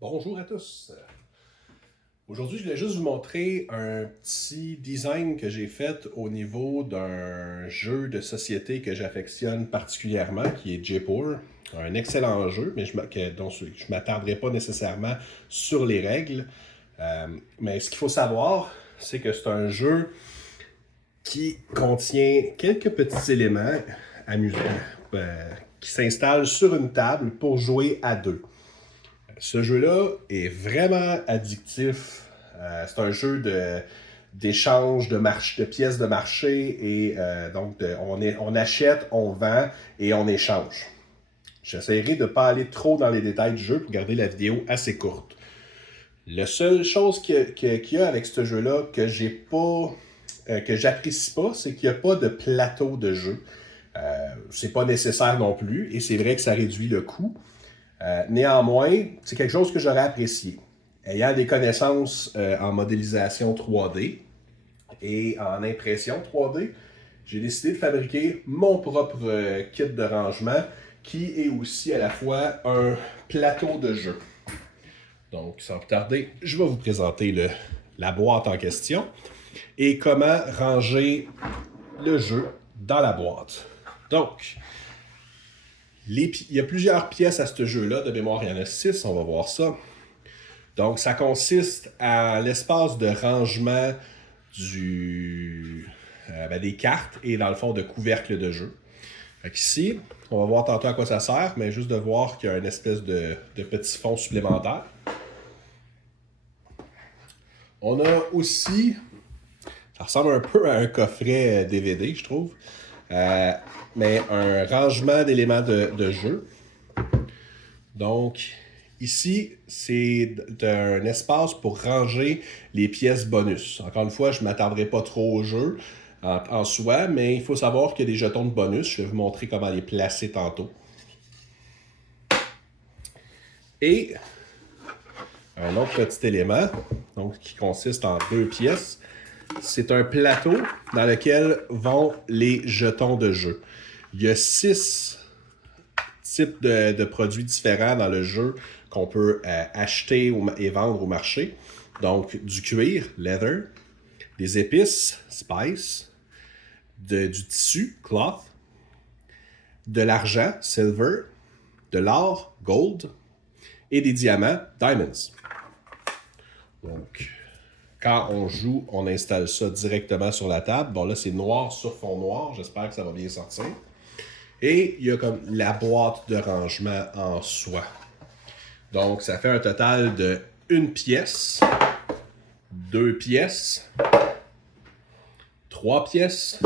Bonjour à tous. Aujourd'hui, je voulais juste vous montrer un petit design que j'ai fait au niveau d'un jeu de société que j'affectionne particulièrement, qui est Jaipur. Un excellent jeu, mais dont je ne m'attarderai pas nécessairement sur les règles. Mais ce qu'il faut savoir, c'est que c'est un jeu qui contient quelques petits éléments amusants qui s'installent sur une table pour jouer à deux. Ce jeu-là est vraiment addictif. C'est un jeu d'échange de pièces de marché et on achète, on vend et on échange. J'essaierai de ne pas aller trop dans les détails du jeu pour garder la vidéo assez courte. La seule chose qu'il y a avec ce jeu-là que j'apprécie pas, c'est qu'il n'y a pas de plateau de jeu. C'est pas nécessaire non plus et c'est vrai que ça réduit le coût. Néanmoins, c'est quelque chose que j'aurais apprécié. Ayant des connaissances en modélisation 3D et en impression 3D, j'ai décidé de fabriquer mon propre kit de rangement qui est aussi à la fois un plateau de jeu. Donc, sans plus tarder, je vais vous présenter la boîte en question et comment ranger le jeu dans la boîte. Donc, il y a plusieurs pièces à ce jeu-là. De mémoire, il y en a 6, on va voir ça. Donc, ça consiste à l'espace de rangement des cartes et dans le fond de couvercle de jeu. Ici, on va voir tantôt à quoi ça sert, mais juste de voir qu'il y a une espèce de petit fond supplémentaire. On a aussi, ça ressemble un peu à un coffret DVD, je trouve, mais un rangement d'éléments de jeu. Donc, ici, c'est un espace pour ranger les pièces bonus. Encore une fois, je ne m'attarderai pas trop au jeu en soi, mais il faut savoir qu'il y a des jetons de bonus. Je vais vous montrer comment les placer tantôt. Et un autre petit élément, donc, qui consiste en 2 pièces, c'est un plateau dans lequel vont les jetons de jeu. Il y a 6 types de produits différents dans le jeu qu'on peut acheter et vendre au marché. Donc, du cuir, leather, des épices, spice, du tissu, cloth, de l'argent, silver, de l'or, gold, et des diamants, diamonds. Donc, quand on joue, on installe ça directement sur la table. Bon, là, c'est noir sur fond noir. J'espère que ça va bien sortir. Et il y a comme la boîte de rangement en soi. Donc, ça fait un total de 1 pièce, 2 pièces, 3 pièces,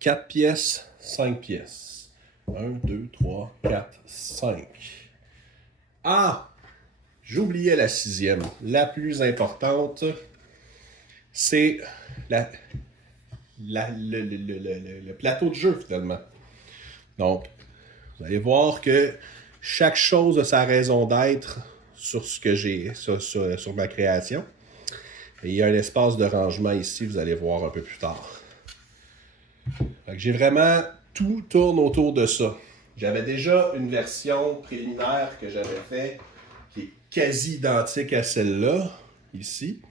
4 pièces, 5 pièces. 1, 2, 3, 4, 5. Ah! J'oubliais la 6e. La plus importante, c'est le plateau de jeu, finalement. Donc, vous allez voir que chaque chose a sa raison d'être sur ce que j'ai, sur ma création. Et il y a un espace de rangement ici, vous allez voir un peu plus tard. Donc, j'ai vraiment tout tourne autour de ça. J'avais déjà une version préliminaire que j'avais faite qui est quasi identique à celle-là, ici.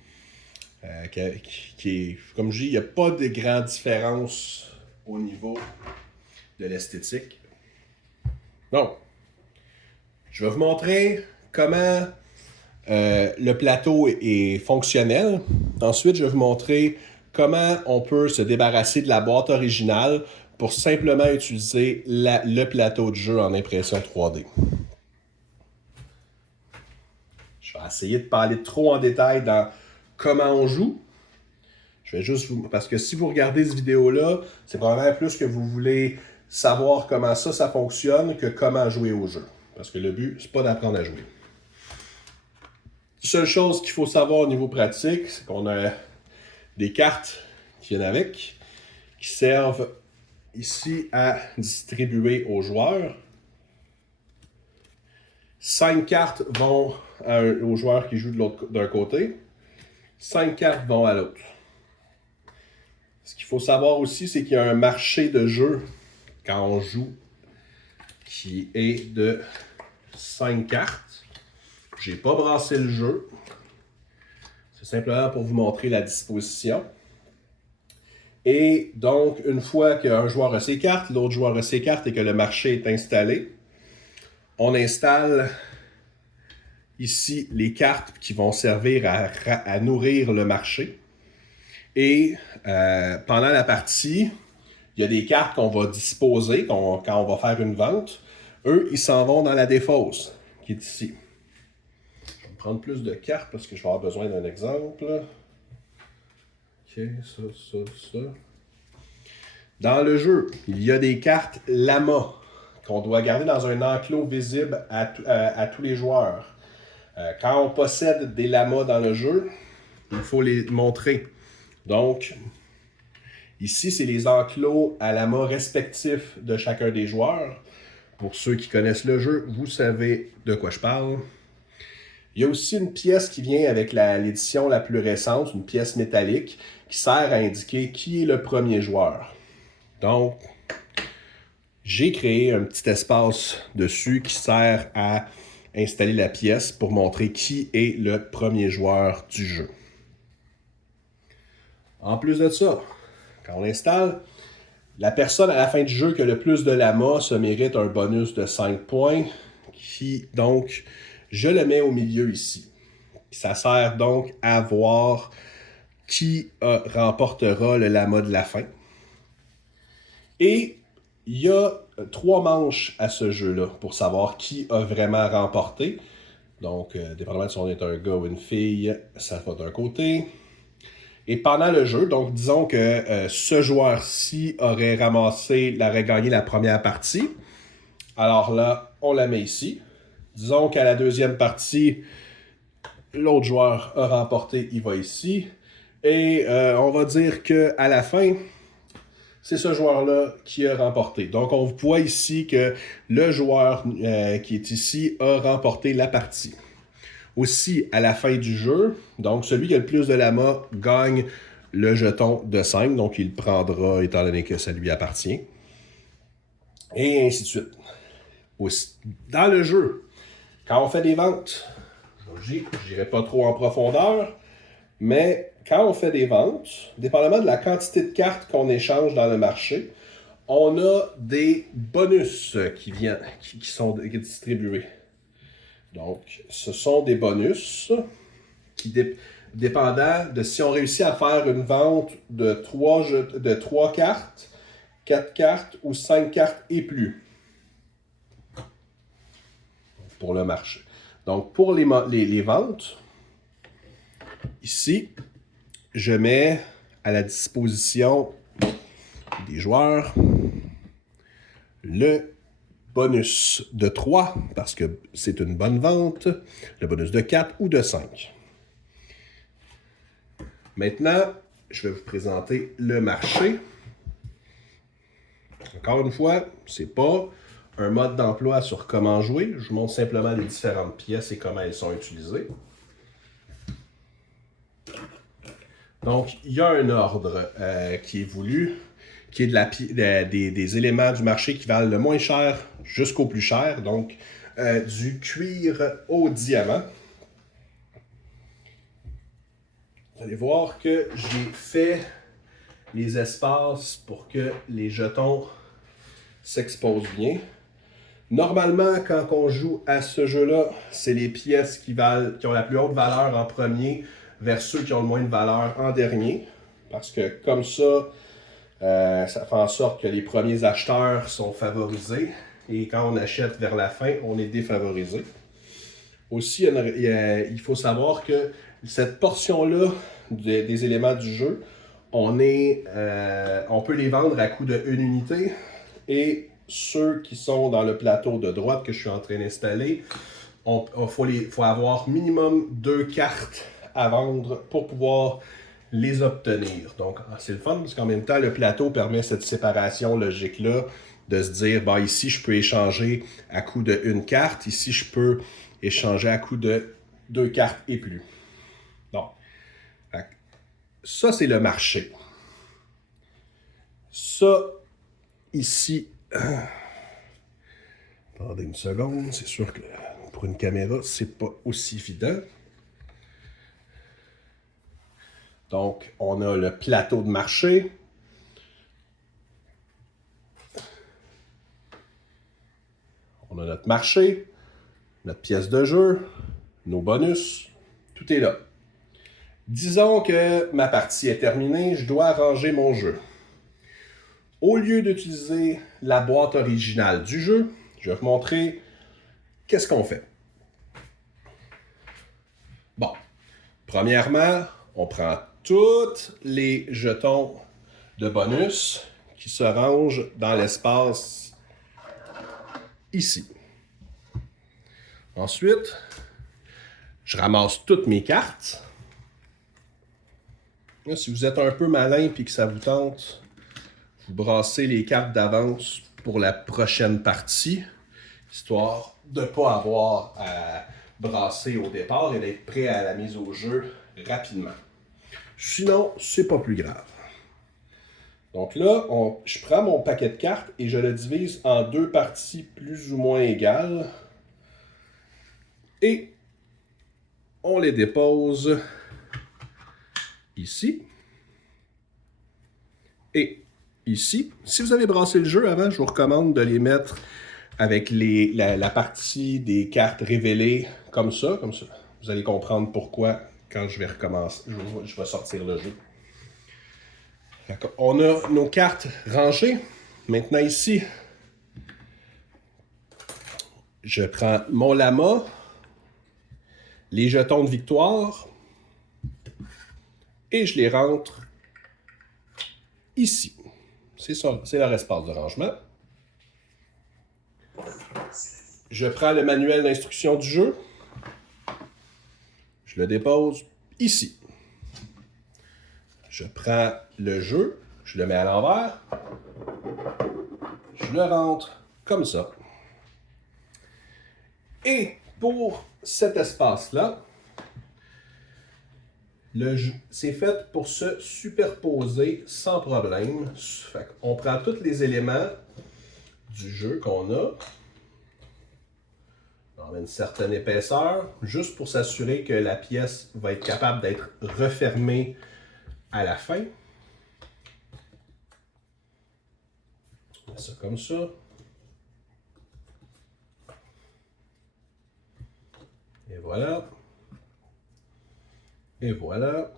Qui est, comme je dis, il n'y a pas de grande différence au niveau de l'esthétique. Donc, je vais vous montrer comment le plateau est fonctionnel. Ensuite, je vais vous montrer comment on peut se débarrasser de la boîte originale pour simplement utiliser le plateau de jeu en impression 3D. Je vais essayer de ne pas aller trop en détail dans comment on joue. Je vais juste vous... Parce que si vous regardez cette vidéo-là, c'est probablement plus que vous voulez savoir comment ça fonctionne que comment jouer au jeu. Parce que le but, c'est pas d'apprendre à jouer. Seule chose qu'il faut savoir au niveau pratique, c'est qu'on a des cartes qui viennent avec, qui servent ici à distribuer aux joueurs. 5 cartes vont aux joueurs qui jouent d'un côté. 5 cartes vont à l'autre. Ce qu'il faut savoir aussi, c'est qu'il y a un marché de jeu quand on joue qui est de 5 cartes. J'ai pas brassé le jeu. C'est simplement pour vous montrer la disposition. Et donc, une fois qu'un joueur a ses cartes, l'autre joueur a ses cartes et que le marché est installé, on installe ici les cartes qui vont servir à nourrir le marché. Et pendant la partie, il y a des cartes qu'on va disposer quand on va faire une vente. Eux, ils s'en vont dans la défausse, qui est ici. Je vais prendre plus de cartes parce que je vais avoir besoin d'un exemple. Ok, ça. Dans le jeu, il y a des cartes lama qu'on doit garder dans un enclos visible à tous les joueurs. Quand on possède des lamas dans le jeu, il faut les montrer. Donc, ici, c'est les enclos à lamas respectifs de chacun des joueurs. Pour ceux qui connaissent le jeu, vous savez de quoi je parle. Il y a aussi une pièce qui vient avec l'édition la plus récente, une pièce métallique, qui sert à indiquer qui est le premier joueur. Donc, j'ai créé un petit espace dessus qui sert à installer la pièce pour montrer qui est le premier joueur du jeu. En plus de ça, quand on installe, la personne à la fin du jeu qui a le plus de lamas se mérite un bonus de 5 points, qui donc, je le mets au milieu ici. Ça sert donc à voir qui remportera le lama de la fin. Et il y a 3 manches à ce jeu-là pour savoir qui a vraiment remporté. Donc, dépendamment de si on est un gars ou une fille, ça va d'un côté. Et pendant le jeu, donc disons que ce joueur-ci aurait gagné la première partie. Alors là, on la met ici. Disons qu'à la deuxième partie, l'autre joueur a remporté, il va ici. Et on va dire qu'à la fin, c'est ce joueur-là qui a remporté. Donc, on voit ici que le joueur qui est ici a remporté la partie. Aussi, à la fin du jeu, donc celui qui a le plus de lamas gagne le jeton de 5, donc il le prendra étant donné que ça lui appartient. Et ainsi de suite. Aussi, dans le jeu, quand on fait des ventes, je n'irai pas trop en profondeur, mais quand on fait des ventes, dépendamment de la quantité de cartes qu'on échange dans le marché, on a des bonus qui sont distribués. Donc, ce sont des bonus qui, dépendant de si on réussit à faire une vente de 3 cartes, 4 cartes ou 5 cartes et plus pour le marché. Donc, pour les ventes, ici, je mets à la disposition des joueurs le bonus de 3, parce que c'est une bonne vente, le bonus de 4 ou de 5. Maintenant, je vais vous présenter le marché. Encore une fois, ce n'est pas un mode d'emploi sur comment jouer. Je vous montre simplement les différentes pièces et comment elles sont utilisées. Donc, il y a un ordre qui est voulu, qui est des éléments du marché qui valent le moins cher jusqu'au plus cher, donc du cuir au diamant. Vous allez voir que j'ai fait les espaces pour que les jetons s'exposent bien. Normalement, quand on joue à ce jeu-là, c'est les pièces qui ont la plus haute valeur en premier vers ceux qui ont le moins de valeur en dernier. Parce que comme ça, ça fait en sorte que les premiers acheteurs sont favorisés. Et quand on achète vers la fin, on est défavorisé. Aussi, il faut savoir que cette portion-là des éléments du jeu, on peut les vendre à coût de 1 unité. Et ceux qui sont dans le plateau de droite que je suis en train d'installer, faut avoir minimum 2 cartes à vendre pour pouvoir les obtenir. Donc, c'est le fun parce qu'en même temps, le plateau permet cette séparation logique-là de se dire, ici, je peux échanger à coût de 1 carte. Ici, je peux échanger à coût de 2 cartes et plus. Donc, ça, c'est le marché. Ça, ici, attendez une seconde, c'est sûr que pour une caméra, c'est pas aussi évident. Donc, on a le plateau de marché. On a notre marché, notre pièce de jeu, nos bonus, tout est là. Disons que ma partie est terminée, je dois arranger mon jeu. Au lieu d'utiliser la boîte originale du jeu, je vais vous montrer qu'est-ce qu'on fait. Bon, premièrement, on prend tous les jetons de bonus qui se rangent dans l'espace ici. Ensuite, je ramasse toutes mes cartes. Là, si vous êtes un peu malin et que ça vous tente, vous brassez les cartes d'avance pour la prochaine partie, histoire de ne pas avoir à brasser au départ et d'être prêt à la mise au jeu rapidement. Sinon, c'est pas plus grave. Donc là, je prends mon paquet de cartes et je le divise en deux parties plus ou moins égales. Et on les dépose ici et ici. Si vous avez brassé le jeu avant, je vous recommande de les mettre avec la partie des cartes révélées comme ça. Vous allez comprendre pourquoi quand je vais recommencer. Je vais sortir le jeu. On a nos cartes rangées. Maintenant ici, je prends mon lama, les jetons de victoire, et je les rentre ici. C'est ça, c'est leur espace de rangement. Je prends le manuel d'instruction du jeu. Je le dépose ici. Je prends le jeu, je le mets à l'envers. Je le rentre comme ça. Et pour cet espace-là, c'est fait pour se superposer sans problème. On prend tous les éléments du jeu qu'on a. On a une certaine épaisseur, juste pour s'assurer que la pièce va être capable d'être refermée à la fin. On met ça comme ça. Et voilà. Et voilà.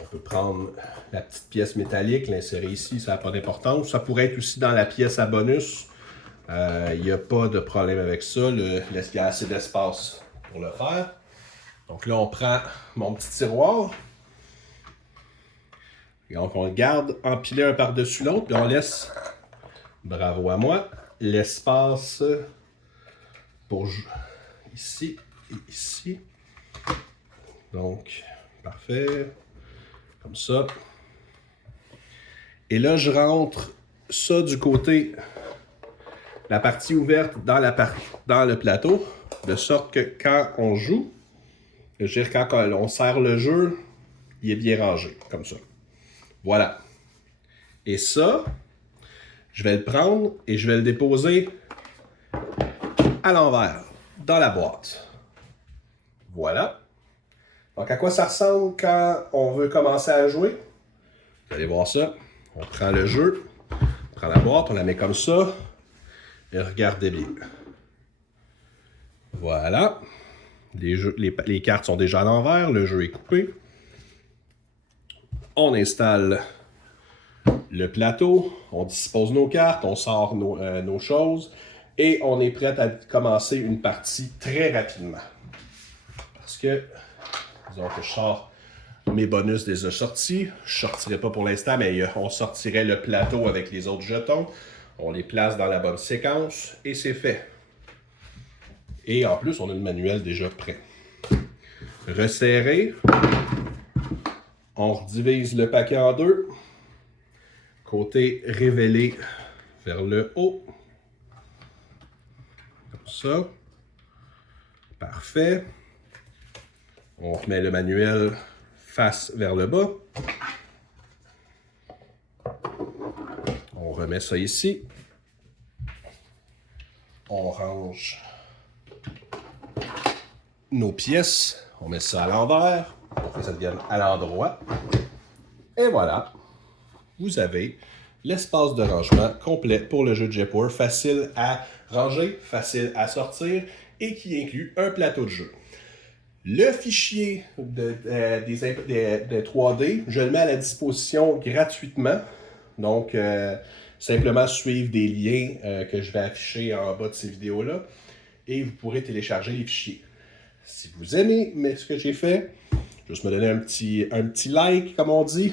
On peut prendre la petite pièce métallique, l'insérer ici, ça n'a pas d'importance. Ça pourrait être aussi dans la pièce à bonus. Il n'y a pas de problème avec ça. Il y a assez d'espace pour le faire. Donc là, on prend mon petit tiroir. Et donc, on le garde empilé un par-dessus l'autre. Puis on laisse, bravo à moi, l'espace pour ici et ici. Donc, parfait. Comme ça. Et là, je rentre ça du côté, la partie ouverte dans le plateau, de sorte que quand on joue, je veux dire, quand on serre le jeu, il est bien rangé, comme ça. Voilà. Et ça, je vais le prendre et je vais le déposer à l'envers, dans la boîte. Voilà. Donc, à quoi ça ressemble quand on veut commencer à jouer? Vous allez voir ça. On prend le jeu, on prend la boîte, on la met comme ça. Et regardez bien. Voilà. Les cartes sont déjà à l'envers, le jeu est coupé. On installe le plateau, on dispose nos cartes, on sort nos choses et on est prêt à commencer une partie très rapidement. Parce que, disons que je sors mes bonus déjà sortis, je ne sortirai pas pour l'instant, mais on sortirait le plateau avec les autres jetons, on les place dans la bonne séquence et c'est fait. Et en plus, on a le manuel déjà prêt. Resserré, on redivise le paquet en deux. Côté révélé vers le haut. Comme ça. Parfait. On remet le manuel face vers le bas. On remet ça ici. on range nos pièces, on met ça à l'envers, pour que ça devienne à l'endroit. Et voilà, vous avez l'espace de rangement complet pour le jeu de Jeppour, facile à ranger, facile à sortir et qui inclut un plateau de jeu. Le fichier de 3D, je le mets à la disposition gratuitement. Donc, simplement suivre des liens que je vais afficher en bas de ces vidéos-là et vous pourrez télécharger les fichiers. Si vous aimez ce que j'ai fait, juste me donner un petit like, comme on dit,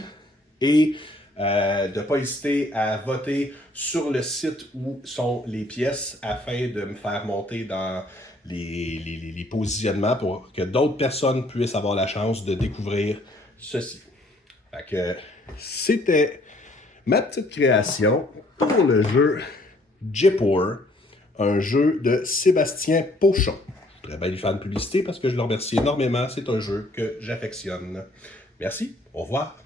et de ne pas hésiter à voter sur le site où sont les pièces afin de me faire monter dans les positionnements pour que d'autres personnes puissent avoir la chance de découvrir ceci. Fait que c'était ma petite création pour le jeu Jeppour, un jeu de Sébastien Pochon. Je voudrais bien lui faire une publicité parce que je le remercie énormément. C'est un jeu que j'affectionne. Merci, au revoir.